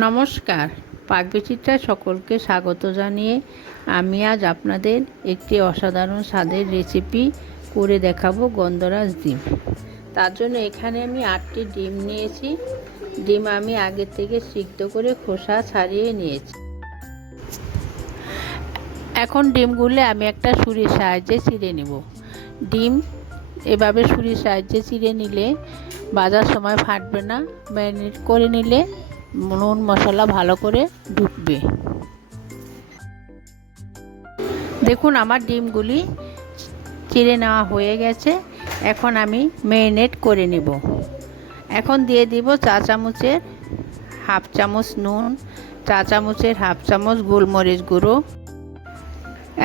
নমস্কার, পাকবিচিত্রায় সকলকে স্বাগত জানিয়ে আমি আজ আপনাদের একটি অসাধারণ স্বাদের রেসিপি করে দেখাবো গন্ধরাজ ডিম। তার জন্য এখানে আমি 8টি ডিম নিয়েছি। ডিম আমি আগে থেকে সিদ্ধ করে খোসা ছাড়িয়ে নিয়েছি। এখন ডিমগুলো আমি একটা ছুরির সাহায্যে চিড়ে নেব। ডিম এভাবে ছুরির সাহায্যে চিড়ে নিলে ভাজার সময় ফাটবে না। ম্যারিনেট করে নিলে নুন মশলা ভালো করে ঢুকবে। দেখুন আমার ডিমগুলি চিড়ে নেওয়া হয়ে গেছে। এখন আমি ম্যারিনেট করে নেব। এখন দিয়ে দিব চা চামচের হাফ চামচ নুন, চা চামচের হাফ চামচ গোলমরিচ গুঁড়ো।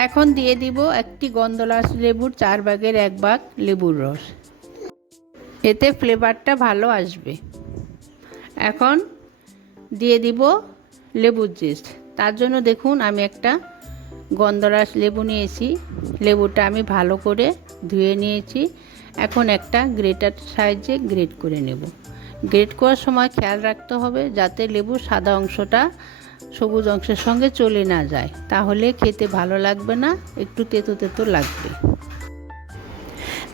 এখন দিয়ে দিব একটি গন্ধরাজ লেবুর 4 ভাগের 1 ভাগ লেবুর রস, এতে ফ্লেভারটা ভালো আসবে। এখন দিয়ে দিব লেবুর জেস্ট। তার জন্য দেখুন আমি একটা গন্ধরাজ লেবু নিয়েছি। লেবুটা আমি ভালো করে ধুয়ে নিয়েছি। এখন একটা গ্রেটার সাহায্যে গ্রেট করে নেব। গ্রেট করার সময় খেয়াল রাখতে হবে যাতে লেবুর সাদা অংশটা সবুজ অংশের সঙ্গে চলে না যায়, তাহলে খেতে ভালো লাগবে না, একটু তেতো তেতো লাগবে।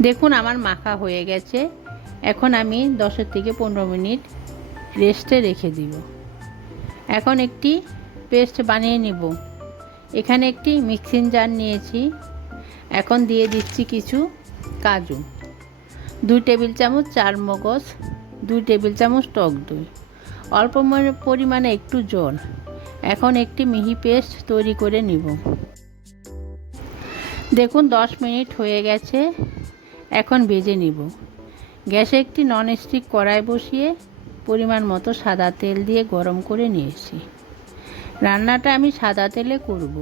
দেখুন আমার মাখা হয়ে গেছে। এখন আমি 10 থেকে 15 মিনিট রেস্টে রেখে দিব। এখন একটি পেস্ট বানিয়ে নেব। এখানে একটি মিক্সিং জার নিয়েছি। এখন দিয়ে দিচ্ছি কিছু কাজু, 2 টেবিল চামচ চারমগজ, 2 টেবিল চামচ টক দই, অল্প পরিমাণে একটু জল। এখন একটি মিহি পেস্ট তৈরি করে নিব। দেখুন 10 মিনিট হয়ে গেছে। এখন ভেজে নিব। গ্যাসে একটি ননস্টিক কড়াই বসিয়ে পরিমাণ মতো সাদা তেল দিয়ে গরম করে নিয়েছি। রান্নাটা আমি সাদা তেলে করব।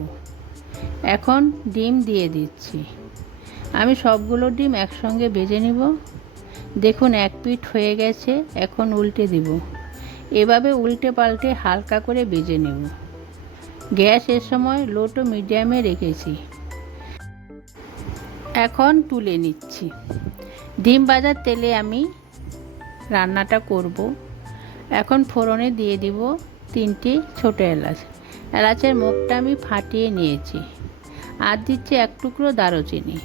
এখন ডিম দিয়ে দিচ্ছি। আমি সবগুলো ডিম একসঙ্গে ভেজে নিব। দেখুন 1 পিঠ হয়ে গেছে। এখন উল্টে দিব। এভাবে উল্টে পাল্টে হালকা করে ভেজে নেব। গ্যাস এর সময় লো টু মিডিয়ামে রেখেছি। এখন তুলে নিচ্ছি। ডিম ভাজার তেলে আমি রান্নাটা করব। এখন ফোড়নে দিয়ে দিব 3টি ছোট এলাচ। এলাচের মুখটা আমি ফাটিয়ে নিয়েছি। আর দিচ্ছি 1 টুকরো দারুচিনি।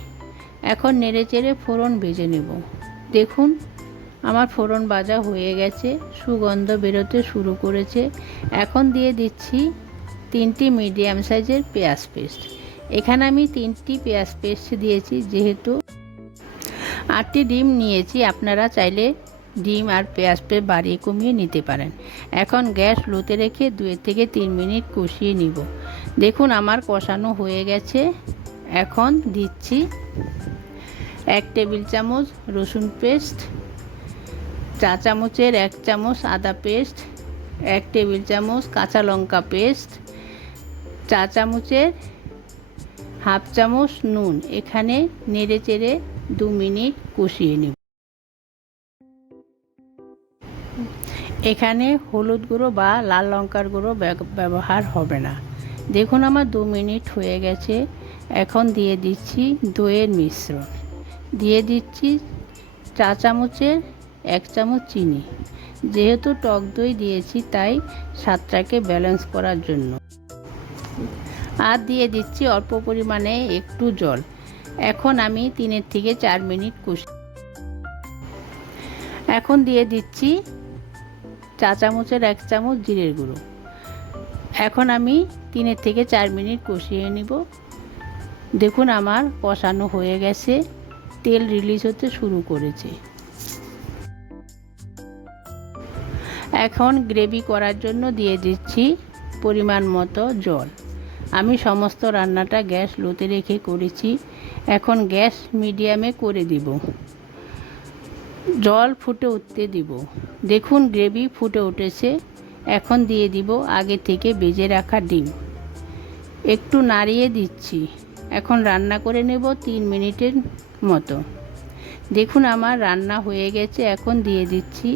এখন নেড়ে চেড়ে ফোড়ন ভেজে নেব। দেখুন আমার ফোড়ন ভাজা হয়ে গেছে, সুগন্ধ বেরোতে শুরু করেছে। এখন দিয়ে দিচ্ছি 3টি মিডিয়াম সাইজের পেঁয়াজ পেস্ট। এখানে আমি 3টি পেঁয়াজ পেস্ট দিয়েছি, যেহেতু 8টি ডিম নিয়েছি। আপনারা চাইলে ডিম আর পেঁয়াজ পেস্ট বাড়িয়ে কমিয়ে নিতে পারেন। এখন গ্যাস লোতে রেখে 2 থেকে 3 মিনিট কষিয়ে নিব। দেখুন আমার কষানো হয়ে গেছে। এখন দিচ্ছি 1 টেবিল চামচ রসুন পেস্ট, চা চামচের 1 চামচ আদা পেস্ট, 1 টেবিল চামচ কাঁচা লঙ্কা পেস্ট, চা চামচের হাফ চামচ নুন। এখানে নেড়ে চেড়ে 2 মিনিট কষিয়ে নেব। এখানে হলুদ গুঁড়ো বা লাল লঙ্কার গুঁড়ো ব্যবহার হবে না। দেখুন আমার 2 মিনিট হয়ে গেছে। এখন দিয়ে দিচ্ছি দইয়ের মিশ্রণ। দিয়ে দিচ্ছি চা চামচের 1 চামচ চিনি। যেহেতু টক দই দিয়েছি তাই স্বাদটাকে ব্যালেন্স করার জন্য। আর দিয়ে দিচ্ছি অল্প পরিমাণে একটু জল। এখন আমি 3 থেকে 4 মিনিট কষি। এখন দিয়ে দিচ্ছি চা চামচের 1 চামচ জিরের গুঁড়ো। এখন আমি 3 থেকে 4 মিনিট কষিয়ে নিব। দেখুন আমার কষানো হয়ে গেছে, তেল রিলিজ হতে শুরু করেছে। এখন গ্রেভি করার জন্য দিয়ে দিচ্ছি পরিমাণ মতো জল। আমি সমস্ত রান্নাটা গ্যাস লোতে রেখে করেছি। এখন গ্যাস মিডিয়ামে করে দিব। জল ফুটে উঠতে দিব। দেখুন গ্রেভি ফুটে উঠেছে। এখন দিয়ে দিব আগে থেকে ভেজে রাখা ডিম। একটু নাড়িয়ে দিচ্ছি। এখন রান্না করে নেব 3 মিনিটের মতো। দেখুন আমার রান্না হয়ে গেছে। এখন দিয়ে দিচ্ছি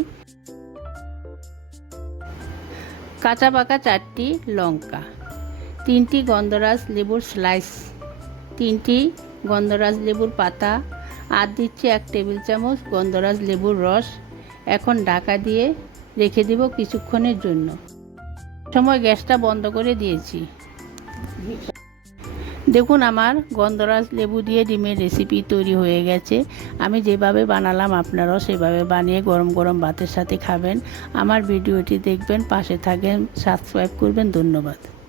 কাঁচা পাকা 4টি লঙ্কা, 3টি গন্ধরাজ লেবুর স্লাইস, 3টি গন্ধরাজ লেবুর পাতা, আর দিচ্ছি 1 টেবিল চামচ গন্ধরাজ লেবুর রস। এখন ঢাকা দিয়ে রেখে দেব কিছুক্ষণের জন্য। সময় গ্যাসটা বন্ধ করে দিয়েছি। দেখুন আমার গন্ধরাজ লেবু দিয়ে ডিমের রেসিপি তৈরি হয়ে গেছে। আমি যেভাবে বানালাম আপনারাও সেভাবে বানিয়ে গরম গরম ভাতের সাথে খাবেন। আমার ভিডিওটি দেখবেন, পাশে থাকেন, সাবস্ক্রাইব করবেন। ধন্যবাদ।